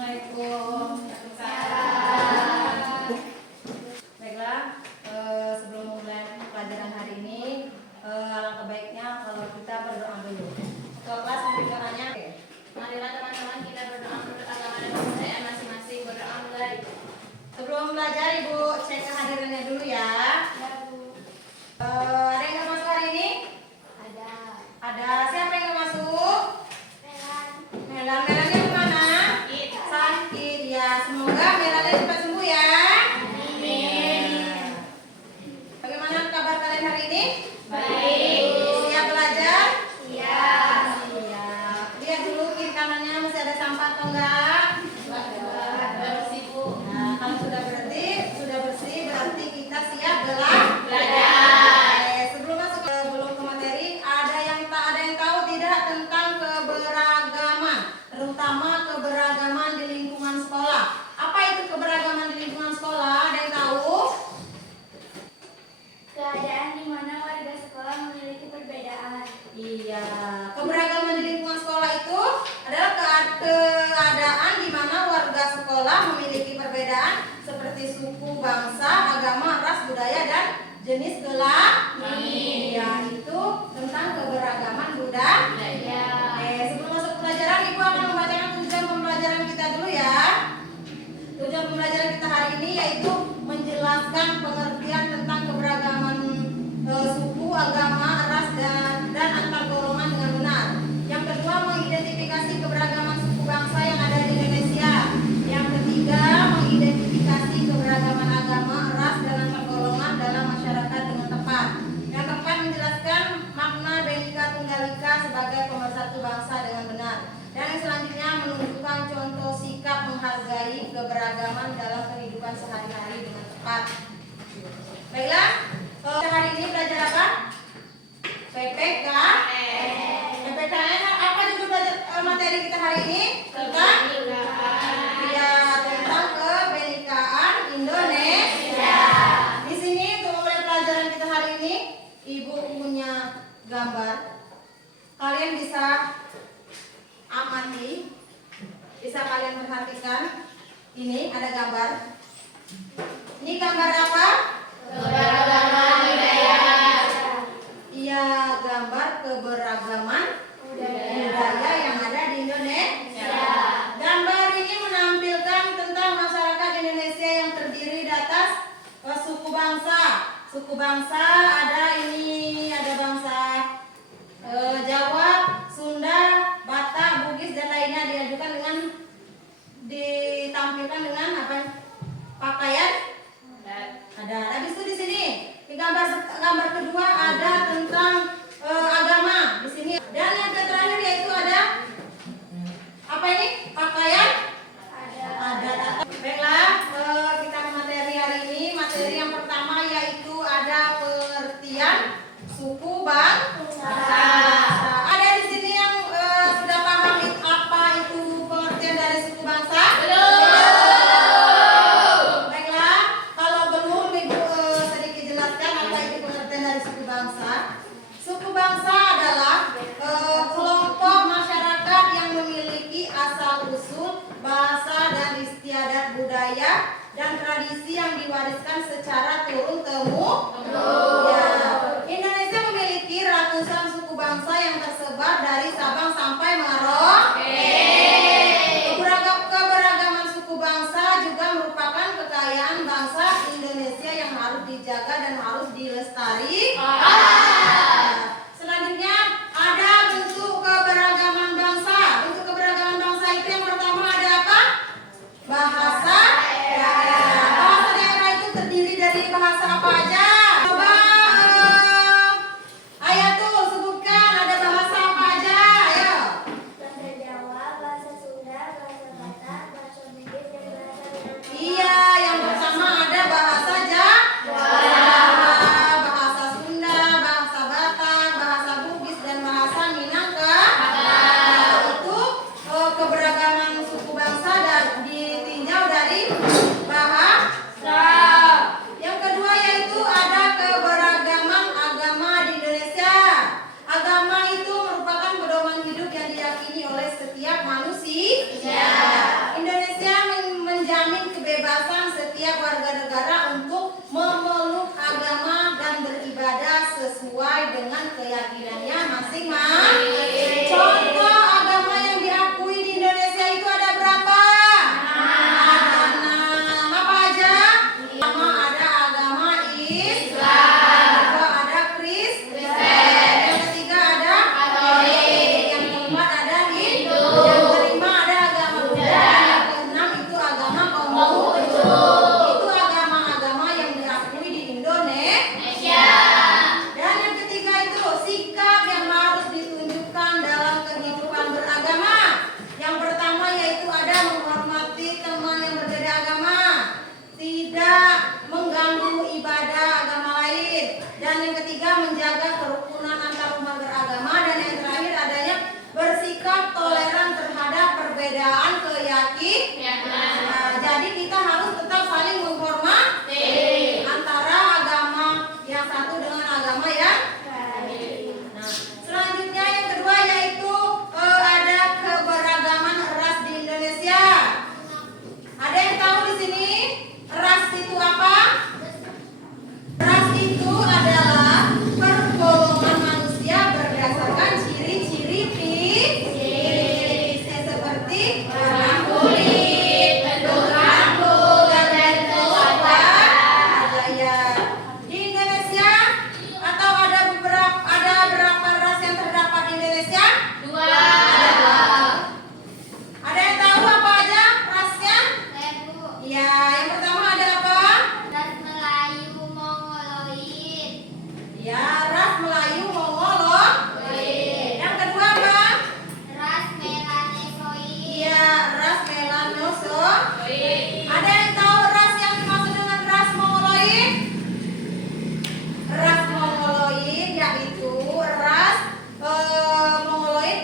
Assalamualaikum. Baiklah, sebelum mulai pelajaran hari ini, alangkah baiknya kalau kita berdoa dulu. Ketua kelas berdoanya. Marilah teman-teman kita berdoa menurut agama dan kepercayaan masing-masing. Berdoa mulai. Sebelum belajar, Ibu cek kehadirannya dulu ya. Ya, Bu. Ada yang nggak masuk hari ini? Ada. Ada. Siapa yang nggak masuk? Melan. Melannya kemana? Sakit. Sakit ya. Semoga Melannya cepat sembuh ya. Amin. Bagaimana kabar kalian hari ini? Baik. Siap belajar? Siap. Siap. Lihat dulu kiri kanannya masih ada sampah atau enggak? Bersih, Bu. Nah, kalau sudah bersih berarti kita siap belajar. Sebelum masuk ke materi, ada yang tahu tidak tentang keberagaman, terutama keberagaman di lingkungan sekolah. Apa itu keberagaman di lingkungan sekolah? Ada yang tahu? Keadaan di mana warga sekolah memiliki perbedaan. Iya, keberagaman di lingkungan sekolah itu adalah keadaan di mana warga sekolah memiliki perbedaan seperti suku, bangsa, agama, ras, budaya, dan jenis kelamin. Iya, itu tentang keberagaman budaya. Sebelum masuk pelajaran, Ibu akan membacakan tujuan pembelajaran kita dulu ya. Tujuan pembelajaran kita hari ini yaitu menjelaskan pengertian tentang keberagaman suku, agama, ras, dan antar golongan dengan benar. Yang kedua, mengidentifikasi keberagaman suku bangsa yang ada di Indonesia. Yang ketiga, mengidentifikasi keberagaman agama, ras, dan antar golongan dalam masyarakat dengan tepat. Yang keempat, menjelaskan makna Bhinneka Tunggal Ika sebagai pemersatu bangsa dengan benar. Dan yang selanjutnya, menunjukkan contoh sikap menghargai keberagaman dalam kehidupan sehari-hari dengan tepat. Baiklah, hari ini belajar apa? PPKN. Apa judul belajar materi kita hari ini? Tentang kebenekaan Indonesia. Di sini untuk mulai pelajaran kita hari ini, Ibu punya gambar. Kalian bisa amati, bisa kalian perhatikan. Ini ada gambar. Ini gambar apa? Keberagaman budaya. Iya, gambar keberagaman budaya yang ada di Indonesia. Gambar ini menampilkan tentang masyarakat Indonesia yang terdiri di atas suku bangsa. Suku bangsa ada bangsa Jawa, Sunda, Batak, Bugis, dan lainnya ditampilkan dengan apa? Pakaian ada. Habis itu di sini di gambar kedua ada tentang agama di sini. Dan yang terakhir yaitu ada apa ini? Pakaian ada. Baiklah, kita ke materi hari ini. Materi yang pertama yaitu ada pengertian suku bangsa. Ada di sini yang sudah paham apa itu pengertian dari suku bangsa? Baiklah, kalau belum Ibu sedikit jelaskan apa itu pengertian dari suku bangsa. Suku bangsa adalah kelompok masyarakat yang memiliki asal-usul, bahasa dan istiadat budaya dan tradisi yang diwariskan secara turun-temurun. Ya, Indonesia memiliki ratusan suku bangsa yang tersebar dari Sabang sampai Merauke. Keberagaman suku bangsa juga merupakan kekayaan bangsa Indonesia yang harus dijaga dan harus dilestarikan. Selanjutnya ada bentuk keberagaman bangsa. Bentuk keberagaman bangsa itu yang pertama ada apa? Bahasa daerah. Bahasa daerah itu terdiri dari bahasa apa aja? Ada yang tahu ras yang dimaksud dengan ras Mongoloid? Ras Mongoloid yaitu ras Mongoloid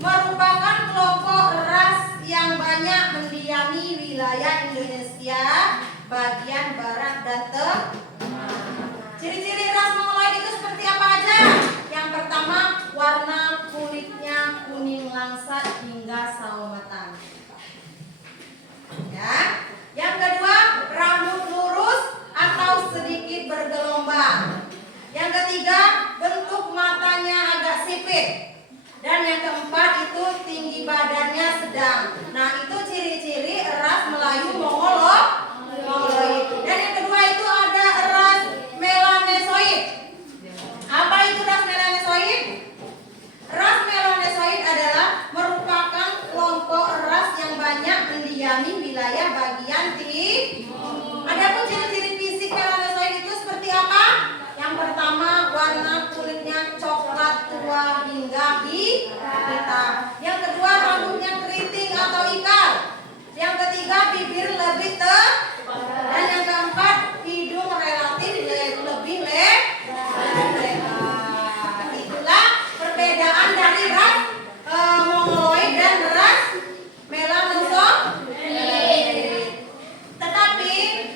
merupakan kelompok ras yang banyak mendiami wilayah Indonesia bagian barat dan tengah. Ciri-ciri ras Mongoloid itu seperti apa aja? Yang pertama, warna kulitnya kuning langsat hingga sawo matang. Ya. Yang kedua, rambut lurus atau sedikit bergelombang. Yang ketiga, bentuk matanya agak sipit. Dan yang keempat itu tinggi badannya sedang. Nah, itu ciri-ciri ras Melayu Mongoloid. Dan yang kedua itu ada ras Melanesoid. Apa itu ras Melanesoid? Ras Melanesoid adalah merupakan kelompok ras yang banyak mendiami wilayah bagian timur. Adapun ciri-ciri fisik Melanesoid itu seperti apa? Yang pertama, warna kulitnya coklat tua hingga hitam. Yang kedua, rambutnya keriting atau ikal. Yang ketiga, bibir lebih tebal. Dan yang keempat, hidung relatif lebih lebar. Itulah perbedaan dari ras Mongoloid dan ras Melanosoid. Tetapi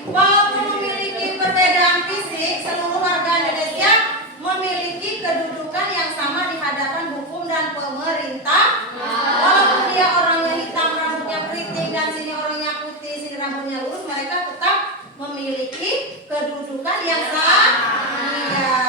walaupun memiliki perbedaan fisik, seluruh warga Indonesia memiliki kedudukan yang sama di hadapan hukum dan pemerintah. Walaupun dia orangnya hitam, rambutnya keriting, dan sini orangnya putih, sini rambutnya lurus, mereka tetap memiliki kedudukan yang sama. Iya.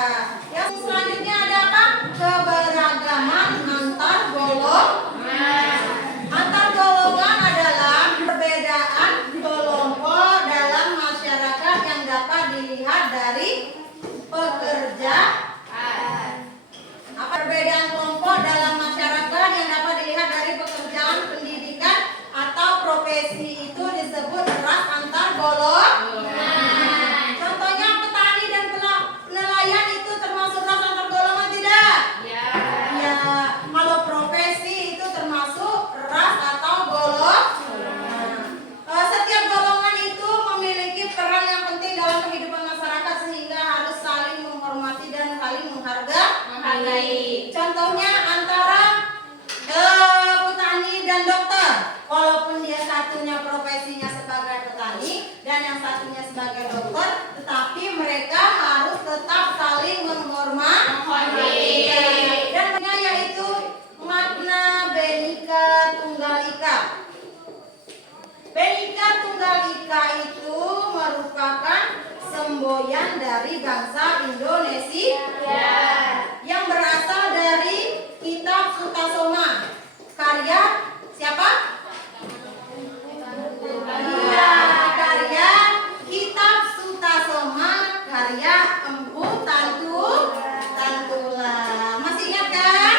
Yang selanjutnya ada apa? Keberagaman antar golongan. Antar golongan adalah perbedaan kelompok dalam masyarakat yang dapat dilihat dari pekerjaan. Apa perbedaan kelompok dalam masyarakat yang dapat dilihat dari pekerjaan, pendidikan, atau profesi itu disebut ras antar golongan. Contohnya petani dan nelayan itu termasuk ras antar golongan tidak? Ya. Kalau profesi itu termasuk ras atau golongan. Setiap golongan itu memiliki peran yang penting dalam kehidupan masyarakat sehingga harus saling menghormati dan saling menghargai. Contohnya antara petani dan dokter. Walaupun dia satunya profesinya sebagai petani dan yang satunya sebagai dokter, tetapi mereka harus tetap saling menghormati. Dan yaitu makna Bhinneka Tunggal Ika. Bhinneka Tunggal Ika itu merupakan semboyan dari bangsa Indonesia yang berasal dari kitab Sutasoma karya siapa? Iya, karya kitab Sutasoma karya Empu Tantula. Masih ingat kan?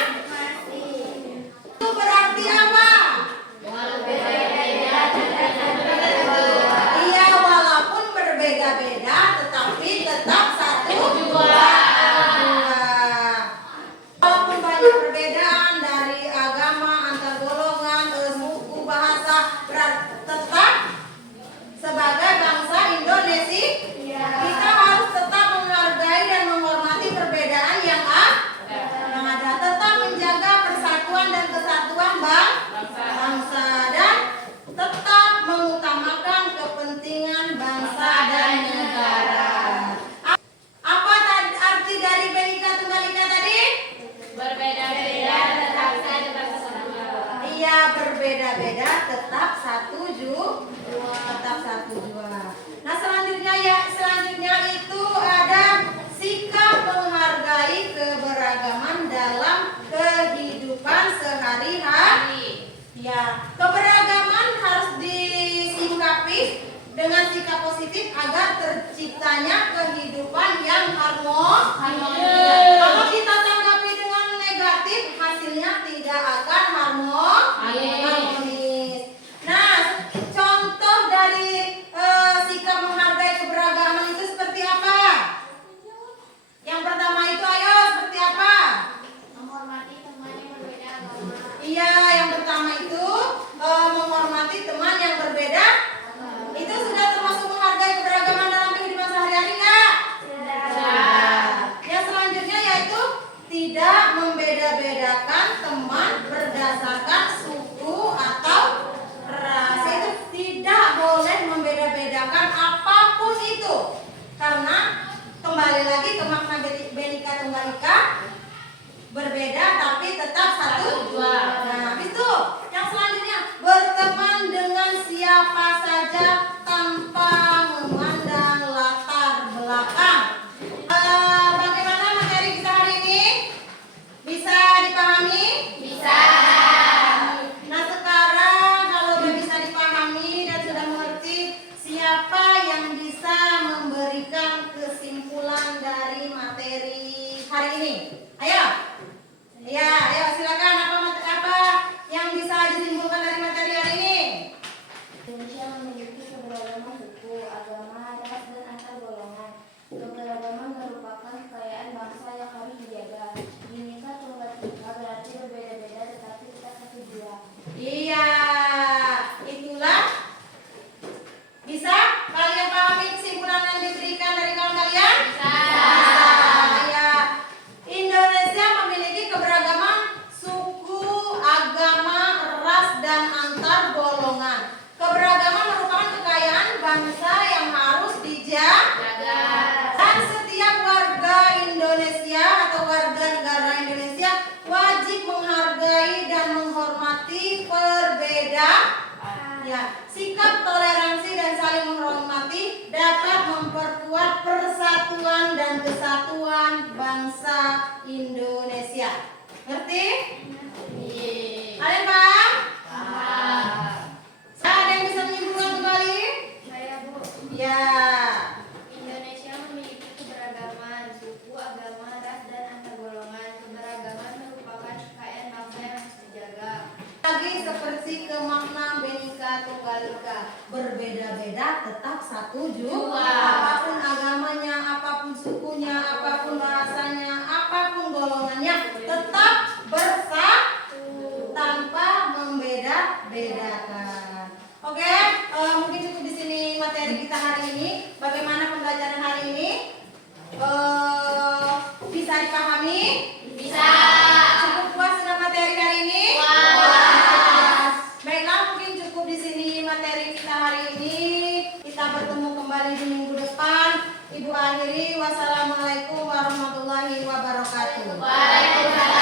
Itu berarti apa? Iya, walaupun berbeda-beda tetapi tetap satu jua. Walaupun banyak perbedaan dari agama, antar golongan, suku, bahasa, tetap sebagai bangsa Indonesia kita harus tetap menghargai dan menghormati perbedaan yang ada, tetap menjaga persatuan dan kesatuan bangsa dan tetap mengutamakan kepentingan bangsa dan negara. Apa arti dari Bhinneka Tunggal Ika tadi? Berbeda-beda tetap saja bersama. Iya, berbeda-beda tetap satu jua. Nah, selanjutnya itu ada sikap menghargai keberagaman dalam kehidupan sehari-hari. Ya, keberagaman harus disikapi dengan sikap positif agar terciptanya kehidupan yang harmonis. Kalau kita tanggapi dengan negatif, hasilnya tidak akan harmonis. Nah, contoh dari sikap menghargai keberagaman itu seperti apa? Yang pertama itu ayo seperti apa? Menghormati teman yang berbeda agama. Iya, yang pertama itu menghormati teman yang berbeda Ingat, sikap toleransi dan saling menghormati dapat memperkuat persatuan dan kesatuan bangsa Indonesia. Ngerti? Kalian paham? Ada yang bisa menyimpulkan kembali? Saya, Bu. Ya. Indonesia memiliki keberagaman suku, agama, ras, dan antar golongan. Keberagaman merupakan kekayaan bangsa yang harus dijaga. Lagi seperti ke makna Bhinneka Tunggal Ika, berbeda-beda tetap satu jua. Apapun agamanya, apapun sukunya, apapun bahasanya, apapun golongannya, tetap bersatu tanpa membeda-bedakan. Oke, mungkin cukup di sini materi kita hari ini. Bagaimana pembelajaran hari ini? Bisa dipahami? Bisa. Cukup puas dengan materi hari ini? Baiklah, mungkin cukup di sini materi kita hari ini. Kita bertemu kembali di minggu depan. Ibu akhiri, wassalamualaikum warahmatullahi wabarakatuh. Waalaikumsalam.